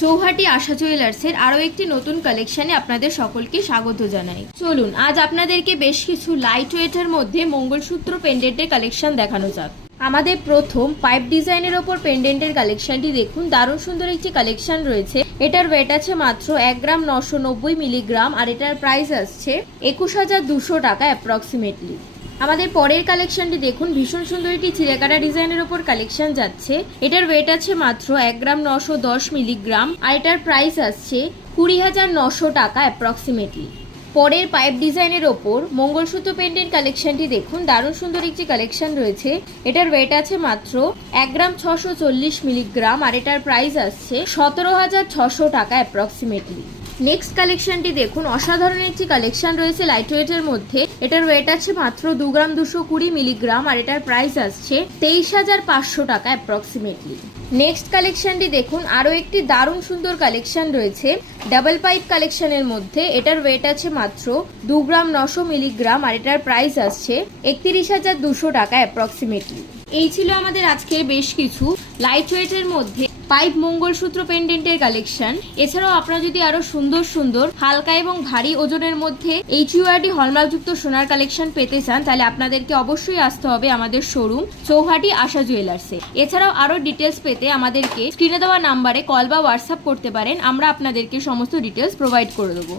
চৌহাটি আশা জুয়েলার্সের আরও একটি নতুন কালেকশানে আপনাদের সকলকে স্বাগত জানাই। চলুন, আজ আপনাদেরকে বেশ কিছু লাইট ওয়েটের মধ্যে মঙ্গলসূত্র পেন্ডেন্টের কালেকশন দেখানো যাক। আমাদের প্রথম পাইপ ডিজাইনের ওপর পেন্ডেন্টের কালেকশনটি দেখুন। দারুণ সুন্দর একটি কালেকশন রয়েছে। এটার ওয়েট আছে মাত্র এক গ্রাম নশো নব্বই মিলিগ্রাম আর এটার প্রাইস আসছে একুশ হাজার দুশো টাকা অ্যাপ্রক্সিমেটলি আমাদের পরের কালেকশনটি দেখুন। ভীষণ সুন্দর একটি চিরেকাটা ডিজাইনের ওপর কালেকশন যাচ্ছে। এটার ওয়েট আছে মাত্র এক গ্রাম নশো দশ মিলিগ্রাম আর এটার প্রাইস আসছে কুড়ি হাজার নশো টাকা অ্যাপ্রক্সিমেটলি পরের পাইপ ডিজাইনের ওপর মঙ্গলসূত্র পেন্ডেন্ট কালেকশনটি দেখুন। দারুণ সুন্দর একটি কালেকশন রয়েছে। এটার ওয়েট আছে মাত্র এক গ্রাম ছশো চল্লিশ মিলিগ্রাম আর এটার প্রাইস আসছে সতেরো হাজার ছশো টাকা অ্যাপ্রক্সিমেটলি নেক্সট কালেকশনটি দেখুন, অসাধারণ একটি কালেকশন রয়েছে লাইট ওয়েটের মধ্যে। এটার ওয়েট আছে মাত্র দু গ্রাম দুশো কুড়ি মিলিগ্রাম আর এটার প্রাইস আসছে তেইশ হাজার পাঁচশো টাকা অ্যাপ্রক্সিমেটলি নেক্সট কালেকশনটি দেখুন, আরও একটি দারুণ সুন্দর কালেকশন রয়েছে। ডাবল পাইপ কালেকশনের মধ্যে এটার ওয়েট আছে মাত্র দু গ্রাম নশো মিলিগ্রাম আর এটার প্রাইস আসছে একত্রিশ হাজার দুশো টাকা অ্যাপ্রক্সিমেটলি এই ছিল আমাদের আজকের বেশ কিছু লাইট ওয়েটের মধ্যে পাইপ মঙ্গলসূত্র পেন্ডেন্টের কালেকশন এছাড়াও আপনারা যদি আরও সুন্দর সুন্দর, হালকা এবং ভারী ওজনের মধ্যে এইচ ইউআরডি হলমার্কযুক্ত সোনার কালেকশন পেতে চান, তাহলে আপনাদেরকে অবশ্যই আসতে হবে আমাদের শোরুম চৌহাটি আশা জুয়েলার্সে এছাড়াও আরও ডিটেলস পেতে আমাদেরকে স্ক্রিনে দেওয়া নাম্বারে কল বা হোয়াটসঅ্যাপ করতে পারেন, আমরা আপনাদেরকে সমস্ত ডিটেলস প্রোভাইড করে দেবো।